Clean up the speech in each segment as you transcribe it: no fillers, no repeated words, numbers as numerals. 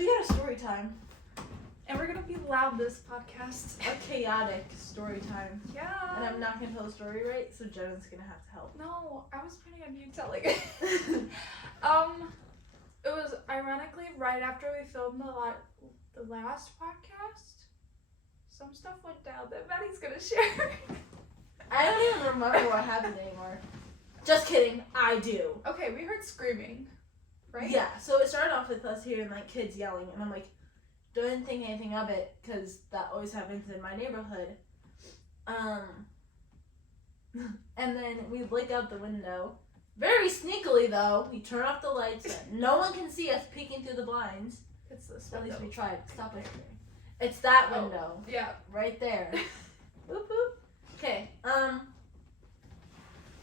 we got a story time. And we're gonna be loud this podcast. A chaotic story time. Yeah. And I'm not gonna tell the story right, so Jenna's gonna have to help. No, I was planning on you telling it. It was ironically right after we filmed the last podcast. Some stuff went down that Maddie's gonna share. I don't even remember what happened anymore. Just kidding, I do. Okay, we heard screaming, right? Yeah, so it started off with us hearing like kids yelling, and I'm like, don't think anything of it, because that always happens in my neighborhood. And then we look out the window. Very sneakily, though, we turn off the lights so that no one can see us peeking through the blinds. It's this At window. least we tried. Stop whispering. It's that window. Yeah. Right there. Boop, boop. Okay,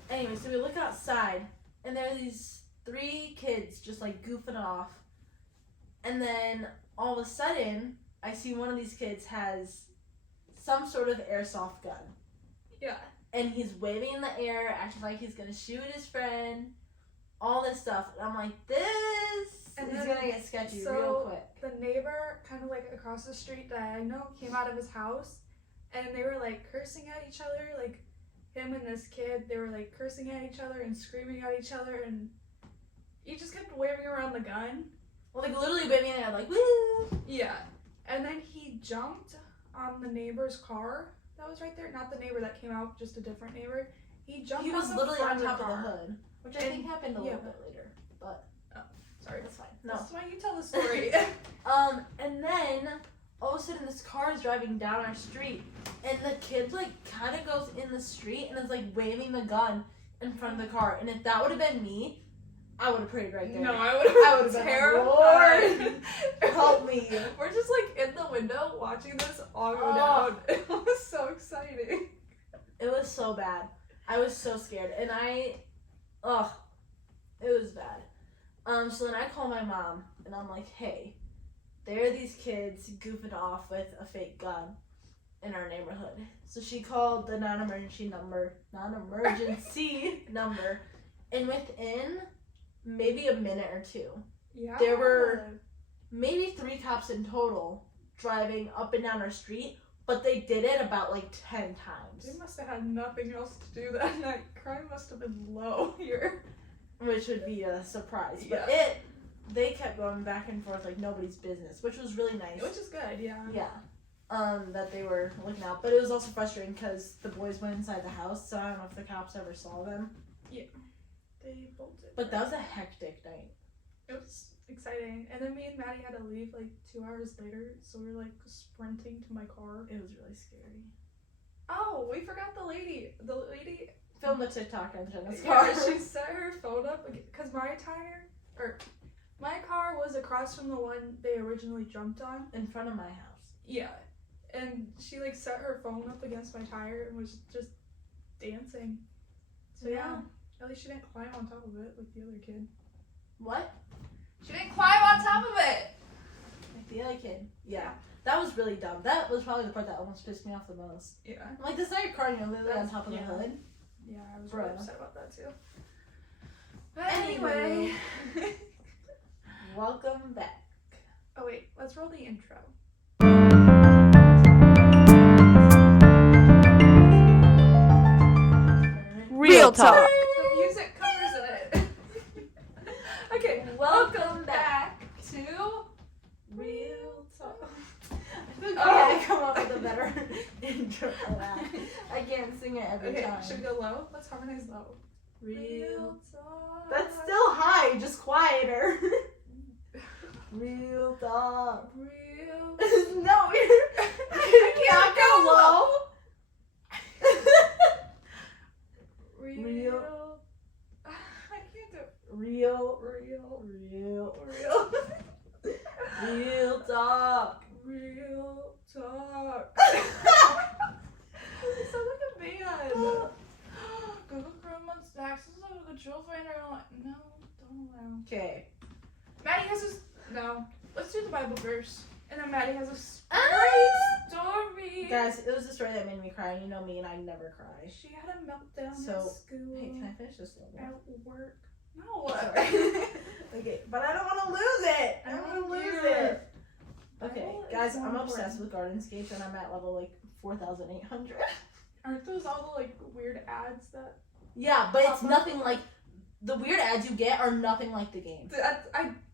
anyway, so we look outside, and there are these 3 kids just, like, goofing off. And then, all of a sudden, I see one of these kids has some sort of airsoft gun. Yeah. And he's waving in the air, acting like he's gonna shoot his friend. All this stuff. And I'm like, this is gonna get sketchy real quick. The neighbor, kind of like across the street that I know, came out of his house, and they were like cursing at each other, like him and this kid. They were like cursing at each other and screaming at each other, and he just kept waving around the gun. Well, like literally waving in the air, like woo. Yeah, and then he jumped on the neighbor's car that was right there. Not the neighbor that came out, just a different neighbor. He jumped. He was on literally on the top of car. the hood, which I think happened a little bit later. But sorry, that's fine. No. That's why you tell the story. And then all of a sudden this car is driving down our street, and the kid like kind of goes in the street and is like waving the gun in front of the car. And if that would have been me, I would have prayed right there. No, I would have been terrified. Lord, help me. We're just like in the window watching this all go down. It was so exciting. It was so bad. I was so scared, and it was bad. So then I call my mom, and I'm like, hey, there are these kids goofing off with a fake gun in our neighborhood. So she called the non-emergency number, and within maybe a minute or 2, Yeah. there were maybe 3 cops in total driving up and down our street, but they did it about like 10 times. They must have had nothing else to do that night. Crime must have been low here. Which would be a surprise. But Yeah. they kept going back and forth like nobody's business, which was really nice. Which is good, yeah. Yeah. That they were looking out. But it was also frustrating because the boys went inside the house, so I don't know if the cops ever saw them. Yeah. They bolted. But that was a hectic night. It was exciting. And then me and Maddie had to leave like 2 hours later, so we were like sprinting to my car. It was really scary. Oh, we forgot the lady. The lady Filmed a TikTok on Jenna's car. Yeah, she set her phone up because my car was across from the one they originally jumped on. In front of my house. Yeah. And she like set her phone up against my tire and was just dancing. So yeah. At least she didn't climb on top of it like the other kid. What? She didn't climb on top of it! Like the other kid. Yeah. That was really dumb. That was probably the part that almost pissed me off the most. Yeah. I'm like, this is not your car, and you're literally on top of the hood. Yeah, I was Bro. really upset about that too. But anyway. Welcome back. Oh wait, let's roll the intro. Real talk. The music covers it. Okay, welcome back to Real Talk. I feel like I had to come up with a better intro for that. I can't sing it every time. Should we go low? Let's harmonize low. Real Talk. That's still high, just quieter. Real talk. Real. No, I can't go low. Real. I can't do it. Real talk. Real Talk. You sound like a band. Google Chrome on access of the control finder. No, don't allow. Okay. Maddie has a no. Let's do the Bible verse, and then Maddie has a story. Guys, it was a story that made me cry. You know me, and I never cry. She had a meltdown at So, school. hey, can I finish this little bit? At work. No. Sorry. Okay, but I don't want to lose it. I don't want to lose it. Guys, so I'm important. obsessed with Gardenscapes, and I'm at level like 4,800. Aren't those all the like weird ads that? Yeah, but it's nothing like the weird ads you get are nothing like the game,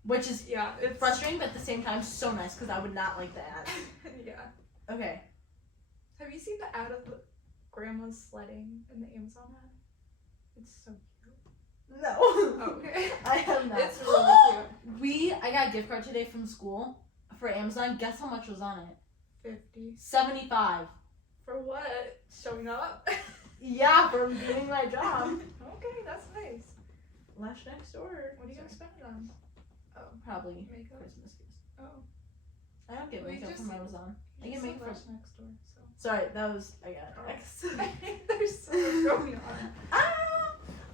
which is it's frustrating, but at the same time so nice because I would not like the ads. Yeah. Okay. Have you seen the ad of the grandma's sledding in the Amazon ad? It's so cute. No. Oh, okay. I have not. It's really cute. I got a gift card today from school for Amazon. Guess how much was on it? 50. 75. For what? Showing up? Yeah, for doing my job. Okay, that's nice. Lash next door. What are you gonna spend it on? Oh, Probably makeup. Christmas gifts. Oh. I don't get We makeup just- from Amazon. I get makeup Lash from. next door. So. Sorry, that was I got Oh. X. There's so much going on. Ah!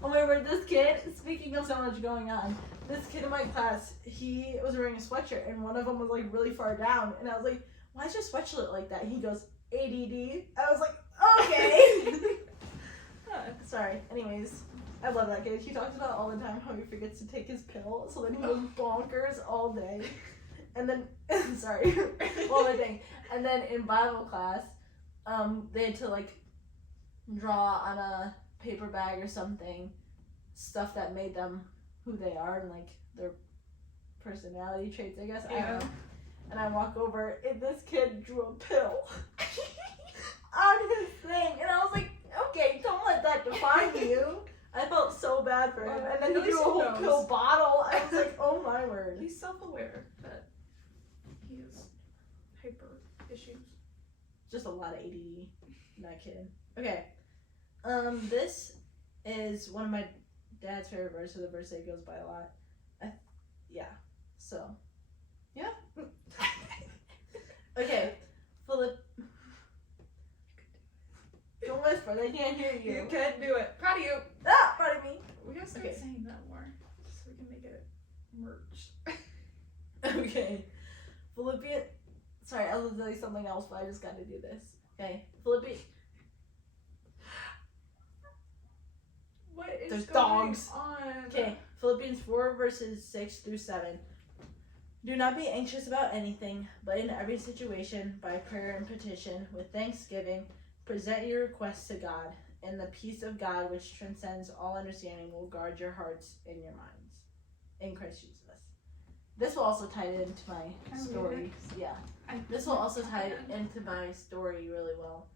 Oh my word, this kid, speaking of so much going on, this kid in my class, he was wearing a sweatshirt and one of them was like really far down and I was like, why's your sweatshirt like that? And he goes, ADD. I was like, okay. Sorry, anyways, I love that kid. He talks about all the time how he forgets to take his pill, so then he goes bonkers all day. And then, sorry, one more thing. And then in Bible class, they had to like draw on a paper bag or something stuff that made them who they are and like their personality traits, I guess. I don't know. And I walk over and this kid drew a pill on his thing and I was like, okay, don't let that define you. I felt so bad for him. And then At he least drew a he whole knows. pill bottle. I was like, oh my word. He's self-aware that he has hyper issues. Just a lot of ADD. Not kidding. Okay. This is one of my dad's favorite verses. So the verse that goes by a lot. Yeah. So. Yeah. Okay. Philip. Don't whisper. They can't hear you. You can do it. Proud of you. Ah, pardon me. We gotta start Okay. saying that more so we can make it merch. Okay. Philippians. Sorry, I was doing something else, but I just got to do this. Okay. Philippians. What is There's going dogs. on? Okay, Philippians 4 verses 6 through 7. Do not be anxious about anything, but in every situation, by prayer and petition, with thanksgiving, present your requests to God, and the peace of God, which transcends all understanding, will guard your hearts and your minds in Christ Jesus. This will also tie it into my story. Yeah, this will also tie it into my story really well.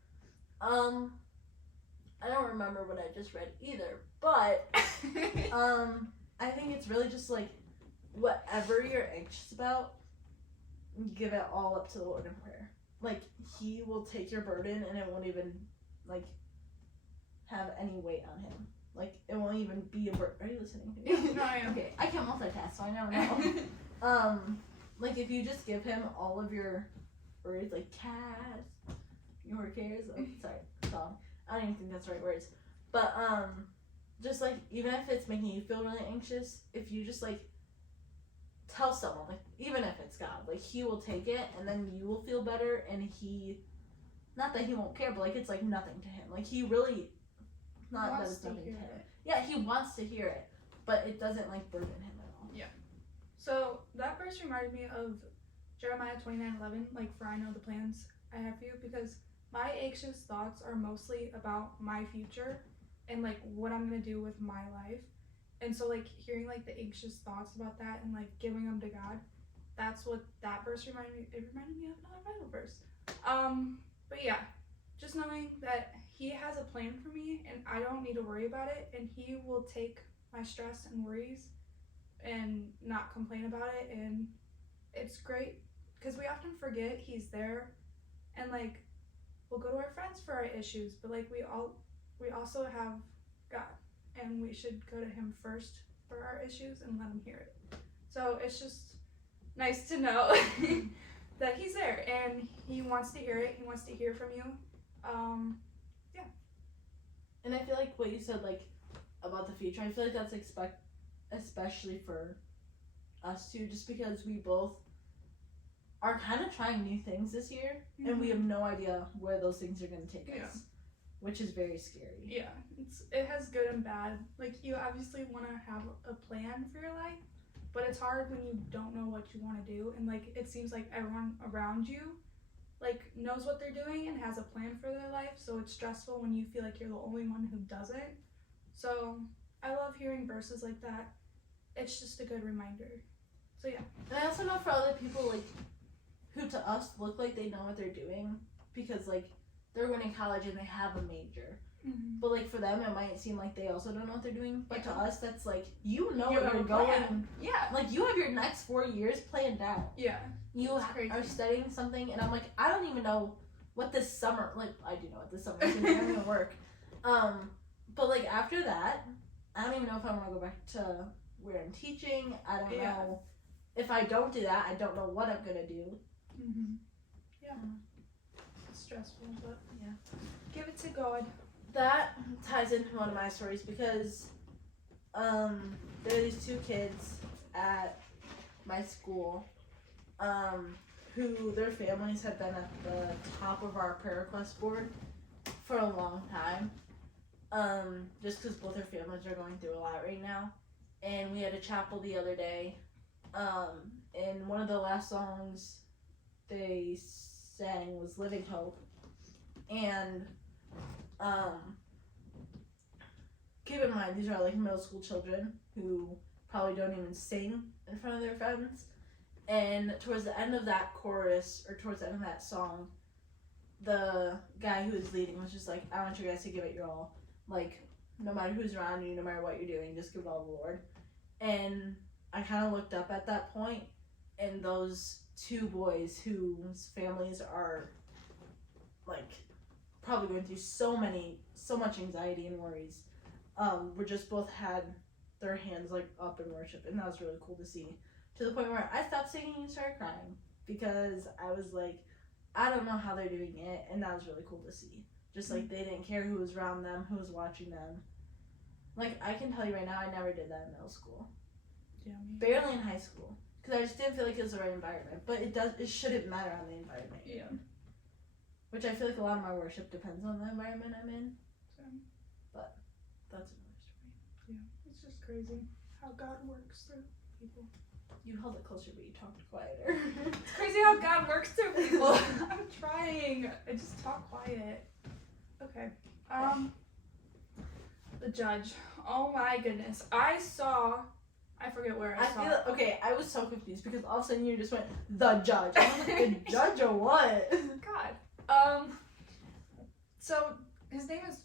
I don't remember what I just read either, but I think it's really just like whatever you're anxious about, give it all up to the Lord in prayer. Like He will take your burden and it won't even like have any weight on Him. Like it won't even be a burden. Are you listening to me? No, I am. Okay, I can't multitask, so I never know. Like if you just give Him all of your worries, like cast your cares. Oh, sorry, song. I don't even think that's the right words. But just like even if it's making you feel really anxious, if you just like tell someone, like even if it's God, like He will take it and then you will feel better and He, not that He won't care, but like it's like nothing to Him. Like He really, not that it's nothing to Him. Yeah, He wants to hear it, but it doesn't like burden Him at all. Yeah. So that verse reminded me of Jeremiah 29:11, like for I know the plans I have for you, because my anxious thoughts are mostly about my future and like what I'm gonna do with my life. And so like hearing like the anxious thoughts about that and like giving them to God, that's what that verse reminded me. It reminded me of another Bible verse. But yeah, just knowing that He has a plan for me and I don't need to worry about it, and He will take my stress and worries and not complain about it. And it's great because we often forget He's there, and like we'll go to our friends for our issues, but like we also have God, and we should go to Him first for our issues and let Him hear it. So it's just nice to know that He's there and He wants to hear it. He wants to hear from you. Yeah. And I feel like what you said, like about the future, I feel like that's especially for us too, just because we both are kind of trying new things this year, and we have no idea where those things are going to take us, which is very scary. Yeah, it has good and bad. Like you obviously want to have a plan for your life, but it's hard when you don't know what you want to do, and like it seems like everyone around you like knows what they're doing and has a plan for their life, so it's stressful when you feel like you're the only one who doesn't. So I love hearing verses like that. It's just a good reminder. So yeah. And I also know for other people, like, who to us look like they know what they're doing because, like, they're going to college and they have a major. Mm-hmm. But, like, for them, it might seem like they also don't know what they're doing. But yeah. to us, that's, like, you know You where have you're a going. plan. Yeah. Like, you have your next 4 years planned out. Yeah. You are studying something, and I'm like, I don't even know what this summer, like, I do know what this summer is going to work. But, like, after that, I don't even know if I want to go back to where I'm teaching. I don't know. If I don't do that, I don't know what I'm going to do. Mm-hmm. Yeah. It's stressful, but yeah. Give it to God. That ties into one of my stories because there are these two kids at my school who their families have been at the top of our prayer request board for a long time. Just because both their families are going through a lot right now. And we had a chapel the other day. And one of the last songs they sang was Living Hope. And keep in mind, these are like middle school children who probably don't even sing in front of their friends. And towards the end of that chorus, or towards the end of that song, the guy who was leading was just like, I want you guys to give it your all. Like, no matter who's around you, no matter what you're doing, just give it all to the Lord. And I kind of looked up at that point, and those two boys whose families are, like, probably going through so much anxiety and worries, were just both had their hands, like, up in worship, and that was really cool to see. To the point where I stopped singing and started crying, because I was like, I don't know how they're doing it, and that was really cool to see. Just, like, they didn't care who was around them, who was watching them. Like, I can tell you right now, I never did that in middle school. Yeah, Barely in high school. Because I just didn't feel like it was the right environment. But it shouldn't matter on the environment. Yeah. Which I feel like a lot of my worship depends on the environment I'm in. So, but that's another story. Yeah, it's just crazy how God works through people. You held it closer, but you talked quieter. It's crazy how God works through people. I'm trying. I just talk quiet. Okay. The judge. Oh my goodness. I forget where I saw it. Okay, I was so confused because all of a sudden you just went, the judge. I was like, the judge or what? God. So his name is,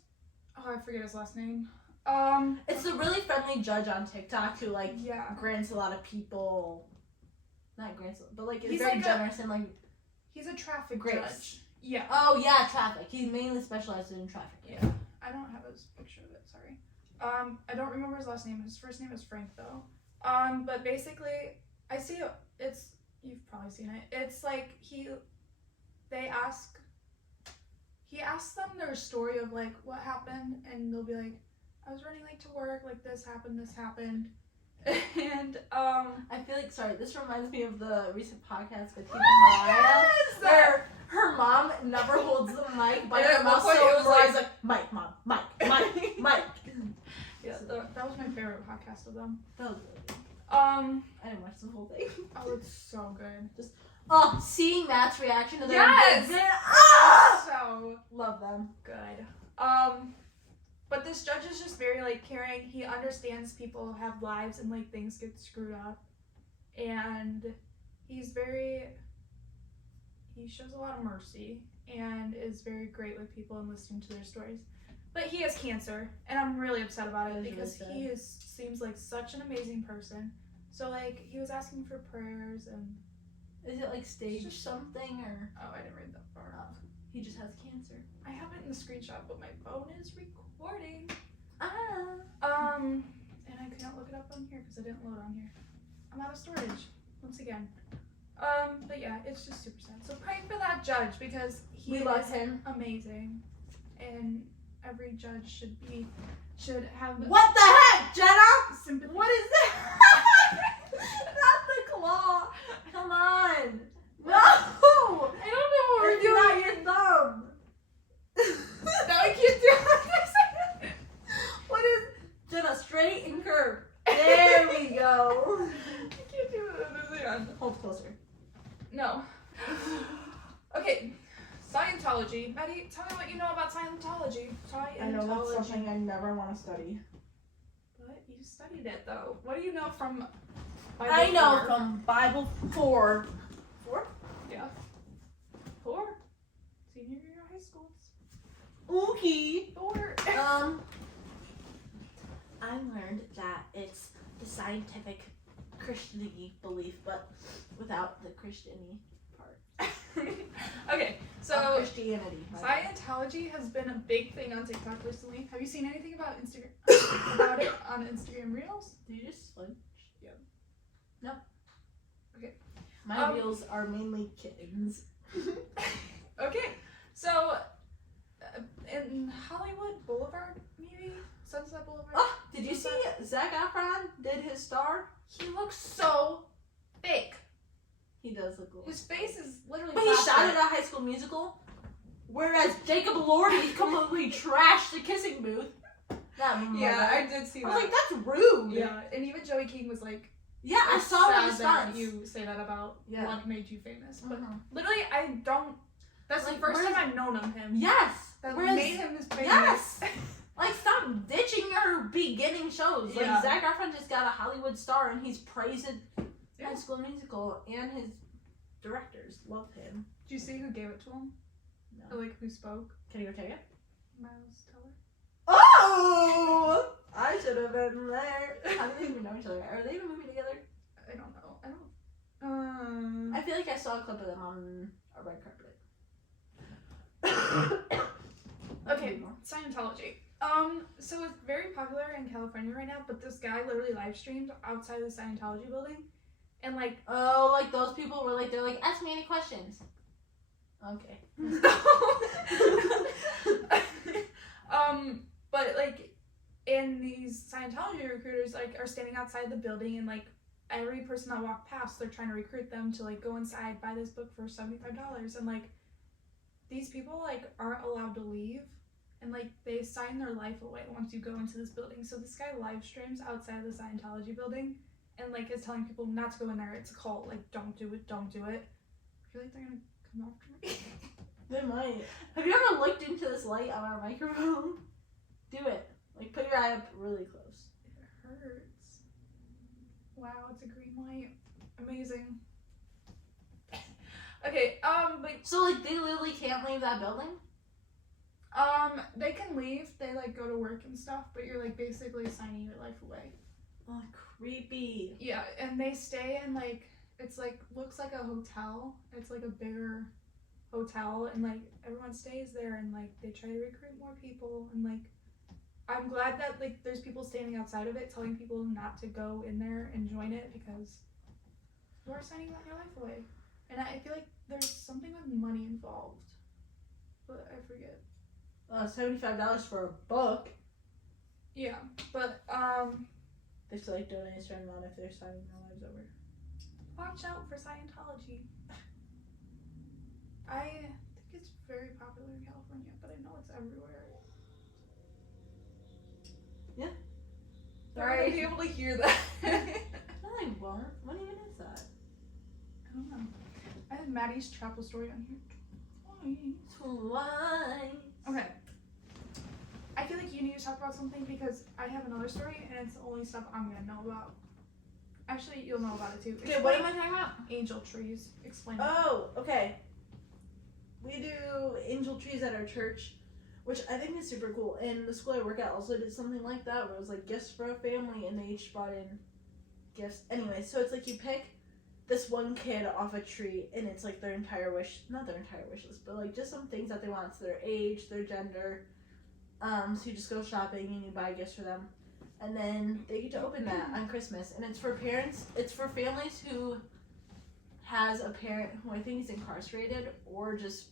I forget his last name. It's the really friendly judge on TikTok who, like, yeah, grants a lot of people, not grants, but, like, is he's very like generous and, like, he's a traffic grace. judge. Yeah. Oh, yeah, traffic. He mainly specializes in traffic. Yeah. I don't have his picture of it, sorry. I don't remember his last name. His first name is Frank, though. But basically, I see you've probably seen it. It's like he asks them their story of, like, what happened, and they'll be like, I was running late to work, like, this happened. And, I feel like, sorry, this reminds me of the recent podcast with Keith and Mariah, where her mom never holds the mic, but her mouth so Mariah's like, Mike, Mom, Mike. Yeah, that was my favorite podcast of them. That was really good. I didn't watch the whole thing. Oh, it's so good. Just, seeing Matt's reaction to them. Yes! So love them. good. But this judge is just very, like, caring. He understands people have lives and, like, things get screwed up. And he shows a lot of mercy and is very great with people and listening to their stories. But he has cancer, and I'm really upset about it because he seems like such an amazing person. So, like, he was asking for prayers, and... Is it, like, stage something, or... Oh, I didn't read that far. Oh, he just has cancer. I have it in the screenshot, but my phone is recording. And I can't look it up on here because I didn't load on here. I'm out of storage, once again. But yeah, it's just super sad. So pray for that judge because we love him. Amazing. And every judge should have... What the heck, Jenna? Sympathy. What is that? Not the claw. Come on. No. I don't know what we're doing. Not your thumb. No, I can't do it. What is... Jenna, straight and curved. There we go. No. Okay, Scientology. Maddie, tell me what you know about Scientology. I know that's something I never want to study. But you studied it, though. What do you know from Bible I know 4? from Bible 4. 4? Yeah. 4. Senior year of high school. Okay. 4. I learned that it's the scientific Christianity belief, but without the Christianity part. Okay, so Christianity. Scientology has been a big thing on TikTok recently. Have you seen anything about about it on Instagram Reels? Do you just like? Yeah. No. Okay. My reels are mainly kittens. Okay, so in Hollywood Boulevard, maybe Sunset Boulevard. Oh, did you see Zac Efron did his star? He looks so fake. He does look cool. His face is literally. But he shot it at High School Musical, whereas Jacob Elordi completely trashed the kissing booth. Yeah, I did see that. I was like, that's rude. Yeah, and even Joey King was like, yeah, I saw the response. That you say that about what made you famous, but literally, I don't. That's like, the first time I've known of him. Yes. That made him as famous. Yes. Like, stop ditching your beginning shows. Like, Yeah. Zac Efron just got a Hollywood star, and he's praising High School Musical, and his directors love him. Did you see who gave it to him? No. Or, like, who spoke? Can you go take it? Miles Teller. Oh! I should have been there. How do they even know each other? Are they in a movie together? I don't know. I feel like I saw a clip of them on a red carpet. Okay, Scientology. So it's very popular in California right now, but this guy literally live streamed outside the Scientology building, and like, oh, like those people were like, they're like, ask me any questions. Okay. But like, and these Scientology recruiters like are standing outside the building, and like every person that walked past, they're trying to recruit them to like go inside, buy this book for $75, and like these people like aren't allowed to leave. And, like, they sign their life away once you go into this building. So this guy live streams outside the Scientology building and, like, is telling people not to go in there. It's a cult. Like, don't do it. Don't do it. I feel like they're going to come after me. They might. Have you ever looked into this light on our microphone? Do it. Like, put your eye up really close. It hurts. Wow, it's a green light. Amazing. Okay, but... So, like, they literally can't leave that building? They can leave. They, like, go to work and stuff, but you're, like, basically signing your life away. Oh, creepy. Yeah, and they stay in, like, it's, like, looks like a hotel. It's, like, a bigger hotel, and, like, everyone stays there, and, like, they try to recruit more people, and, like, I'm glad that, like, there's people standing outside of it telling people not to go in there and join it, because you are signing your life away. And I feel like there's something with money involved, but I forget. $75 for a book. Yeah, but they have to like donate a certain amount if they're signing their lives over. Watch out for Scientology. I think it's very popular in California, but I know it's everywhere. Yeah. Sorry, I be able to hear that. No, they won't. What even is that? I don't know. I had Maddie's travel story on here Twice. Okay. I feel like you need to talk about something because I have another story and it's the only stuff I'm gonna know about. Actually, you'll know about it too. Okay, what am I talking about? Angel trees. Explain. Oh, okay. We do angel trees at our church, which I think is super cool. And the school I work at also did something like that, where it was like gifts for a family, and they each brought in gifts. Anyway, so it's like you pick this one kid off a tree, and it's like their entire wish, not their entire wish list, but like just some things that they want. So their age, their gender. So you just go shopping and you buy gifts for them. And then they get to open that on Christmas. And it's for parents, it's for families who has a parent who I think is incarcerated, or just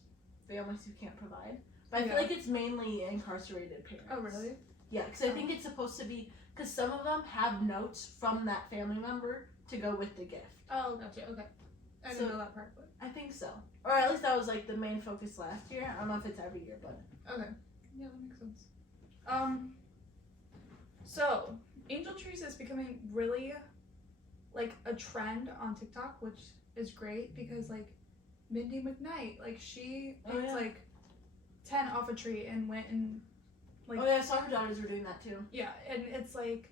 families who can't provide. But I feel like it's mainly incarcerated parents. Oh, really? Yeah, because I think it's supposed to be, because some of them have notes from that family member to go with the gift. Oh, gotcha. Okay. I didn't know that part, but I think so. Or at least that was like the main focus last year. I don't know if it's every year, but okay. Yeah, that makes sense. So angel trees is becoming really like a trend on TikTok, which is great because like Mindy McKnight, like she Oh, picked yeah. like 10 off a tree and went and like Oh yeah, I saw her daughters were doing that too. yeah, and it's like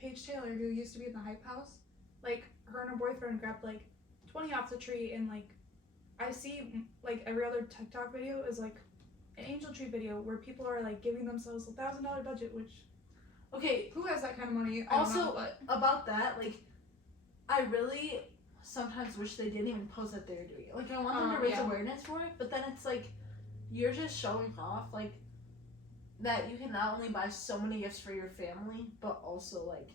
Paige Taylor, who used to be in the Hype House, like her and her boyfriend grabbed like 20 off the tree, and like I see like every other TikTok video is like an angel tree video where people are like giving themselves $1,000 budget, which Okay, who has that kind of money? I don't also know, but about that, like, I really sometimes wish they didn't even post that they were doing it. Like, I want them to raise yeah. awareness for it, but then it's like, you're just showing off, like, that you can not only buy so many gifts for your family, but also, like,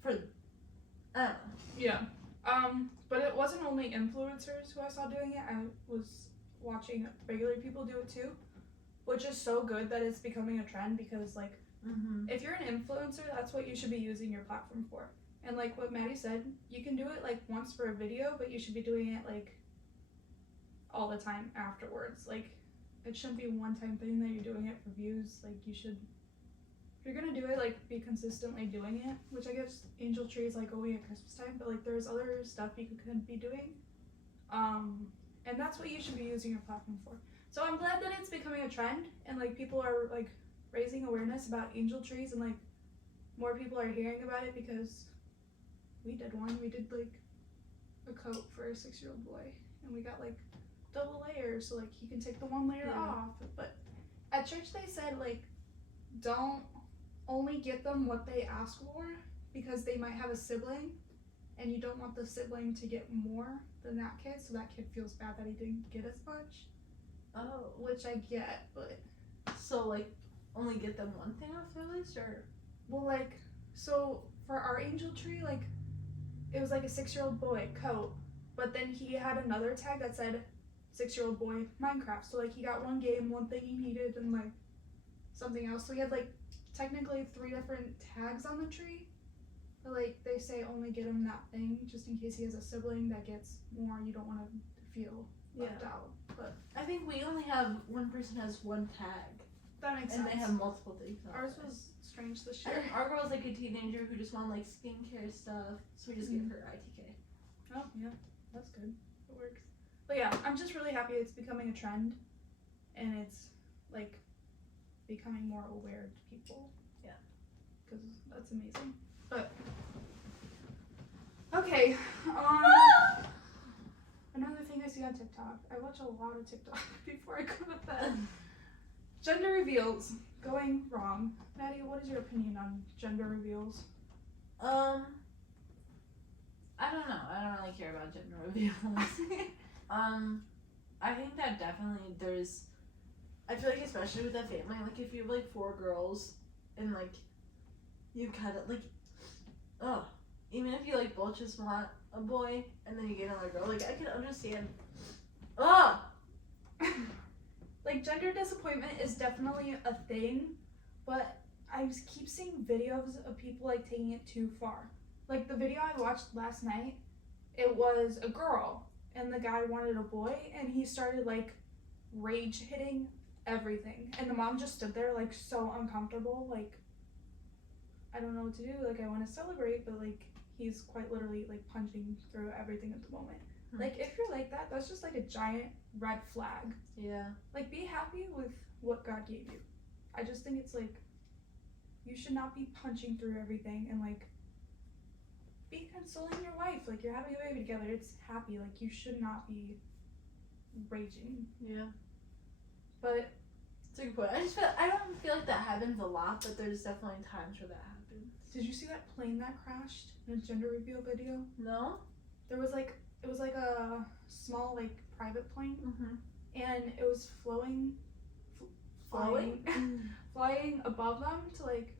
for, I don't know. yeah. But it wasn't only influencers who I saw doing it. I was watching regular people do it too, which is so good that it's becoming a trend because, like, if you're an influencer, that's what you should be using your platform for. And like what Maddie said, you can do it like once for a video, but you should be doing it like all the time afterwards. Like, it shouldn't be a one-time thing that you're doing it for views. Like, you should, if you're gonna do it, like, be consistently doing it, which I guess angel tree is like only at Christmas time, but like there's other stuff you could be doing. And that's what you should be using your platform for. So I'm glad that it's becoming a trend and like people are like raising awareness about angel trees, and like more people are hearing about it because we did one. We did like a coat for a 6-year-old boy, and we got like double layers so like he can take the one layer off. But at church they said like don't only get them what they ask for because they might have a sibling and you don't want the sibling to get more than that kid, so that kid feels bad that he didn't get as much. Oh. Which I get, but So, like, only get them one thing off their list, or? well, like, so for our angel tree, like, it was like a 6-year-old boy coat, but then he had another tag that said 6-year-old boy Minecraft. So like he got one game, one thing he needed, and like something else. So he had like technically 3 different tags on the tree. But like they say only get him that thing just in case he has a sibling that gets more. You don't want to feel left out. But I think we only have one person has one tag, that makes and sense. they have multiple things. Ours was strange this year. And our girl's like a teenager who just wanted like skincare stuff, so we just gave her ITK. Oh yeah, that's good. It works. But yeah, I'm just really happy it's becoming a trend, and it's like becoming more aware to people. Yeah, because that's amazing. But okay, another thing I see on TikTok. I watch a lot of TikTok before I go to bed. Gender reveals going wrong. Maddie, what is your opinion on gender reveals? I don't know. I don't really care about gender reveals. I think that definitely there's. I feel like especially with a family, like if you have like 4 girls, and like you kind of like, even if you like both just want a boy and then you get another girl, like I can understand. Like gender disappointment is definitely a thing, but I just keep seeing videos of people like taking it too far. Like the video I watched last night, it was a girl and the guy wanted a boy and he started like rage hitting everything, and the mom just stood there like so uncomfortable, like I don't know what to do, like I want to celebrate, but like he's quite literally like punching through everything at the moment. Like if you're like that, that's just like a giant red flag. Yeah. Like be happy with what God gave you. I just think it's like you should not be punching through everything, and like be consoling your wife. Like you're having a baby together, it's happy. Like you should not be raging. Yeah. But it's a good point. I don't feel like that happens a lot, but there's definitely times where that happens. did you see that plane that crashed in a gender reveal video? No. There was like it was like a small like private plane, and it was flying above them to like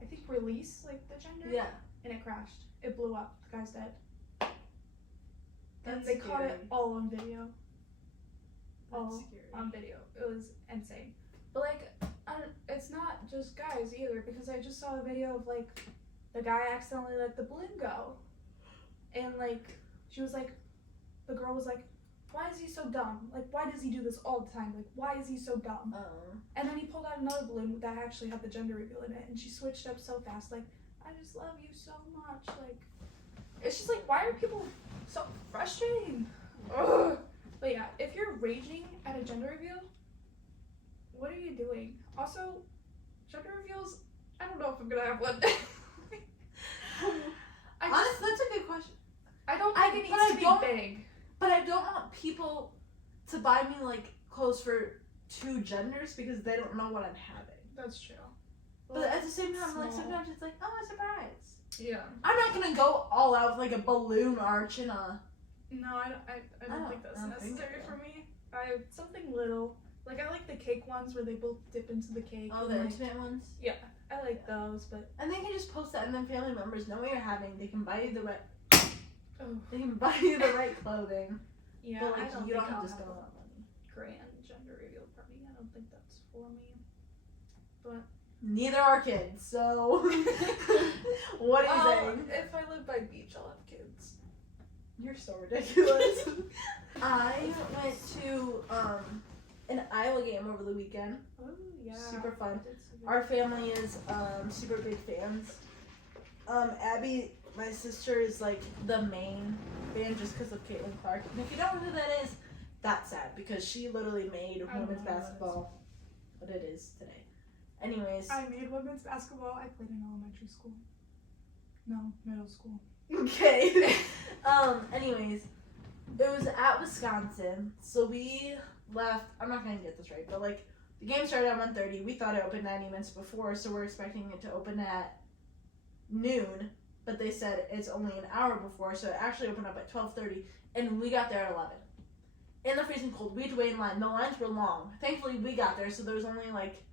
I think release like the gender. Yeah. And it crashed. It blew up. The guy's dead. That's And they scary. caught it all on video. That's scary. On video. It was insane. But like, it's not just guys either, because I just saw a video of like the guy accidentally let the balloon go, and like she was like, the girl was like, why is he so dumb? Like, why does he do this all the time? Like, why is he so dumb? And then he pulled out another balloon that actually had the gender reveal in it, and she switched up so fast, like, I just love you so much. Like, it's just like, why are people so frustrating? Ugh. reveal? What are you doing? Also, gender reveals, I don't know if I'm gonna have one. Honestly, that's a good question. I don't think it needs to be big. But I don't want people to buy me, like, clothes for 2 genders because they don't know what I'm having. That's true. But at the same time, small. like, sometimes it's like, oh, a surprise. Yeah. I'm not gonna go all out with, like, a balloon arch and a... No, I don't think that's necessary for me. I something little. Like, I like the cake ones where they both dip into the cake. Oh, the intimate ones? Yeah, I like those, but... And they can just post that and then family members know what you're having. They can buy you the right... Oh. They can buy you the right clothing. Yeah, but, like, I don't you think don't have I'll to spend a lot of money. Grand gender reveal party. I don't think that's for me. But... Neither are kids, so... What are you saying? If I live by beach, I'll have kids. You're so ridiculous. I went to an Iowa game over the weekend. Oh, yeah. Super fun. Our family is super big fans. Abby, my sister, is like the main fan just because of Caitlin Clark. And if you don't know who that is, that's sad because she literally made women's basketball what it is today. Anyways. I made women's basketball. I played in elementary school. No, middle school. Okay. Anyways, it was at Wisconsin, so we left. I'm not gonna get this right, but like the game started at 1:30. We thought it opened 90 minutes before, so we're expecting it to open at noon. But they said it's only an hour before, so it actually opened up at 12:30, and we got there at 11. In the freezing cold, we had to wait in line. The lines were long. Thankfully, we got there, so there was only like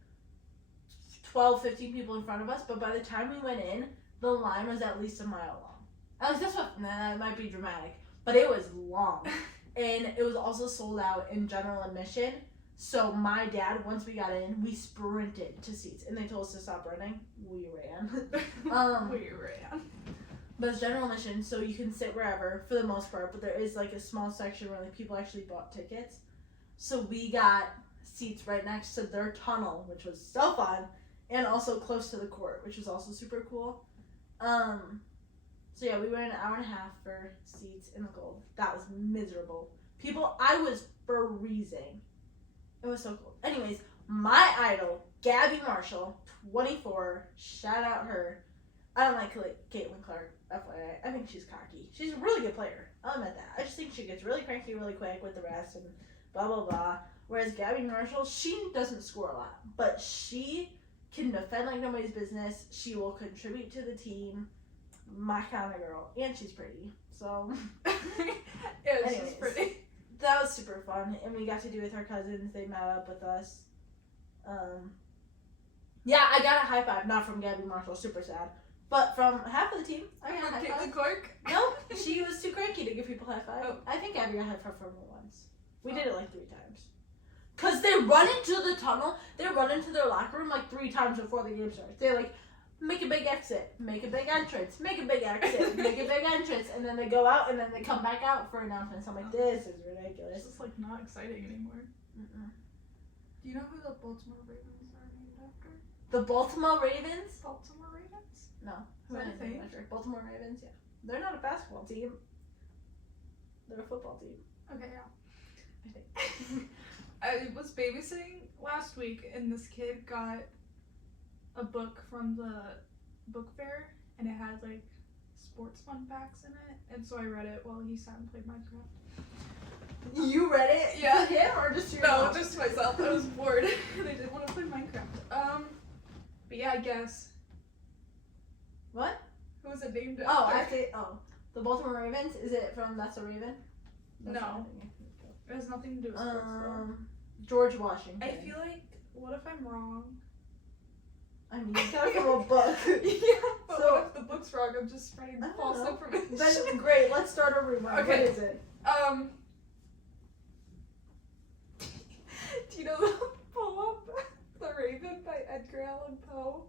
12, 15 people in front of us. But by the time we went in, the line was at least a mile long. At least that's what, it might be dramatic, but it was long. And it was also sold out in general admission. So my dad, once we got in, we sprinted to seats. And they told us to stop running. We ran. We ran. But it's general admission, so you can sit wherever for the most part. But there is like a small section where like people actually bought tickets. So we got seats right next to their tunnel, which was so fun. And also close to the court, which was also super cool. So yeah, we went an hour and a half for seats in the cold. That was miserable. I was freezing. It was so cold. Anyways, my idol, Gabby Marshall, 24, shout out her. I don't like Caitlin Clark, FYI. I think she's cocky. She's a really good player. I'll admit that. I just think she gets really cranky really quick with the rest and blah, blah, blah. Whereas Gabby Marshall, she doesn't score a lot, but she can defend like nobody's business. She will contribute to the team. My kind of girl. And she's pretty. So, yeah, anyways, she's pretty. That was super fun. And we got to do it with our cousins. They met up with us. Yeah, I got a high five. Not from Gabby Marshall. Super sad. But from half of the team, I got a high Caitlin five. Clark? Nope. She was too cranky to give people a high five. Oh. I think Gabby got a high five from her once. We did it like 3 times. Because they run into the tunnel. They run into their locker room like 3 times before the game starts. They're like, make a big exit, make a big entrance, make a big exit, make a big entrance, and then they go out and then they come back out for announcements. I'm like, this is ridiculous. It's just like not exciting anymore. Mm-mm. Do you know who the Baltimore Ravens are named after? The Baltimore Ravens? Baltimore Ravens? No. Is that a thing? Baltimore Ravens, yeah. They're not a basketball team. They're a football team. Okay, yeah. I think. I was babysitting last week and this kid got a book from the book fair and it had like sports fun facts in it, and so I read it while he sat and played Minecraft. You read it? Yeah. To him or just to No, yourself? just to myself. I was bored and I didn't want to play Minecraft. But yeah, I guess. What? Who was it named Oh, after? the Baltimore Ravens? Is it from That's a Raven? That's No. It has nothing to do with sports though. George Washington. I feel like, what if I'm wrong? I mean, you got it from a book. Yeah, but So- what if the book's wrong? I'm just spreading I don't false know. information. Then great, let's start a rumor. Okay. What is it? Do you know the poem The Raven by Edgar Allan Poe?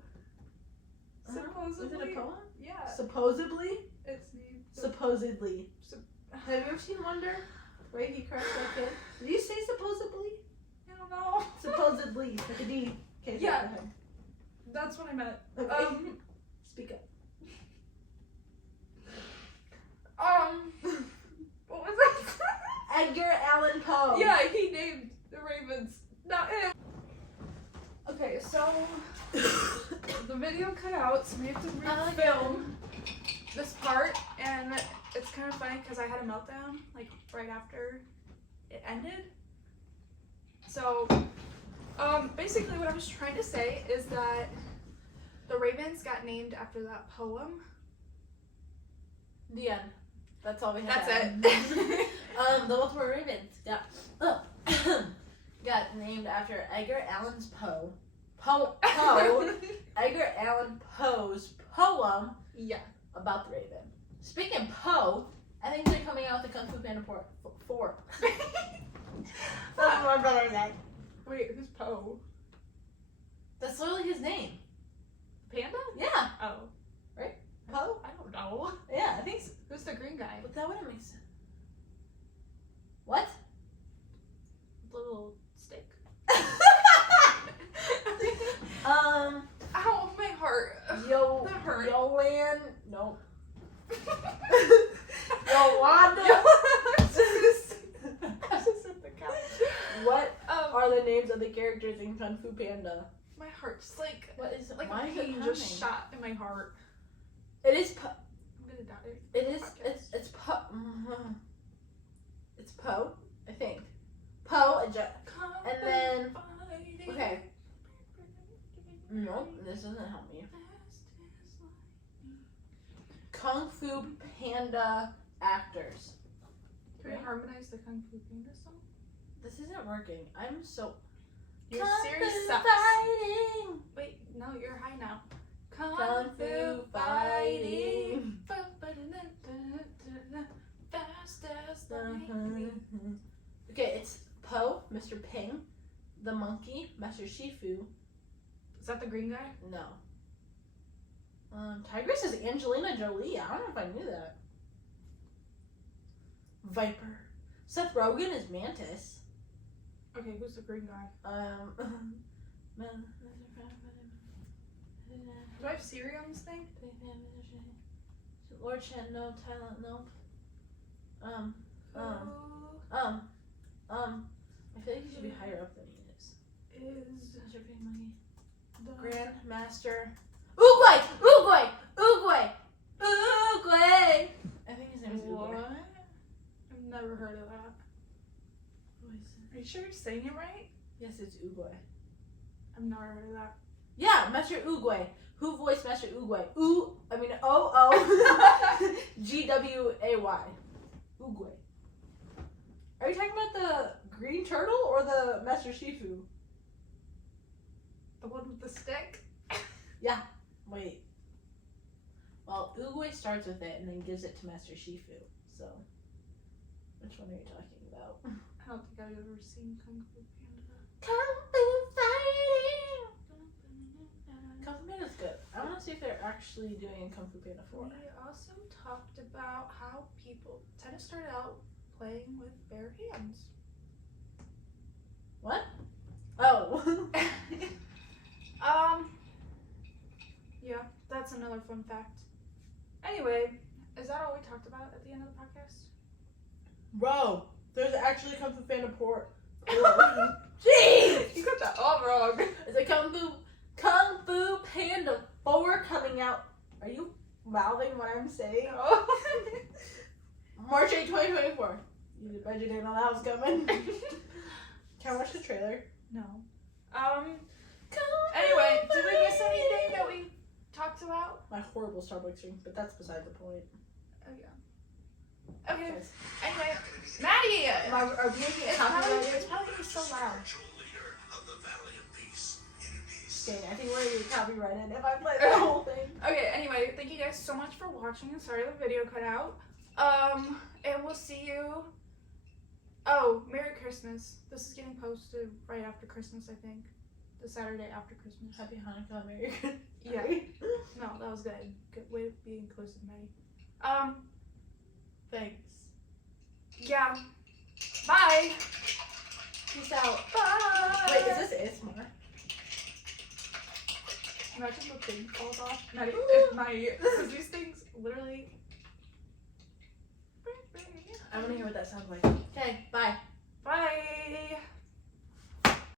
Supposedly. Is it a poem? Yeah. Supposedly? It's named Supposedly. Sup- Have you ever seen Wonder? Where he cracks that kid? Did you say supposedly? I don't know. Supposedly. Like a D. Okay, Yeah. go ahead. That's what I meant. Okay. Speak up. What was that? Edgar Allan Poe. Yeah, he named The Ravens. Not it. Okay, so the video cut out, so we have to refilm this part, and it's kind of funny because I had a meltdown like right after it ended. So, basically what I was trying to say is that the Ravens got named after that poem. The end. That's all we have. That's it. The Baltimore Ravens got named after Edgar Allan Poe. Edgar Allan Poe's poem. Yeah. About the Raven. Speaking of Poe, I think they're coming out with the Kung Fu Panda 4. That's what my brother said. Wait, who's Poe? That's literally his name. Panda? Yeah. Oh. Right? Poe? I don't know. Yeah, I think so. Who's the green guy? But that wouldn't make sense. What? The little stick. Ow, my heart. That hurt. Yolan. Nope. Yolanda. What are the names of the characters in Kung Fu Panda? My heart's like, what is like why a is it pain just shot in my heart. It is I'm gonna die. It is. It's Poe. It's Poe, I think. Poe and then okay. Nope, this doesn't help me. Kung Fu Panda actors. Can we harmonize the Kung Fu Panda song? This isn't working. I'm so. Your series sucks. Fighting. Wait, no, you're high now. Kung Fu fighting. Fast as lightning. Okay, it's Poe, Mr. Ping, the monkey, Master Shifu. Is that the green guy? No. Tigress is Angelina Jolie. I don't know if I knew that. Viper. Seth Rogen is Mantis. Okay, who's the green guy? Do I have Siri on this thing? Lord Shen, no. Thailand, nope. I feel like he should be higher up than he is. Master Ping Monkey. Grandmaster. Oogway! I think his name is What? Oogway. I've never heard of that. Are you sure you're saying it right? Yes, it's Oogway. I've never heard of that. Yeah, Master Oogway. Who voiced Master Oogway? O-O-G-W-A-Y. Oogway. Are you talking about the green turtle or the Master Shifu? The one with the stick? Yeah. Wait. Well, Oogway starts with it and then gives it to Master Shifu. So, which one are you talking about? I don't think I've ever seen Kung Fu Panda. Kung Fu fighting! Kung Fu Panda's good. I want to see if they're actually doing Kung Fu Panda 4. We also talked about how people tend to start out playing with bare hands. What? Oh. Yeah, that's another fun fact. Anyway, is that all we talked about at the end of the podcast? Bro, there's actually Kung Fu Panda 4. Jeez! You got that all wrong. It's a Kung Fu Panda 4 coming out. Are you mouthing what I'm saying? No. March 8, 2024. You bet you didn't know that was coming. Can I watch the trailer? No. Anyway, did we miss anything that we talked about? My horrible Starbucks drink, but that's beside the point. Oh yeah. Okay. Anyway, Maddie. Are we making it It's copyrighted? probably gonna be so loud. Okay, I think we're gonna be copyrighted if I play the whole thing. Okay. Anyway, thank you guys so much for watching. And sorry the video cut out. And we'll see you. Oh, Merry Christmas. This is getting posted right after Christmas, I think. The Saturday after Christmas. Happy Hanukkah, Merry Christmas. Yeah. No, that was good. Good way of being inclusive, Maddie. Thanks. Yeah. Bye. Peace out. Bye. Wait, is this ASMR? Imagine the thing falls off. Maddie, if because these things literally. I want to hear what that sounds like. Okay, bye.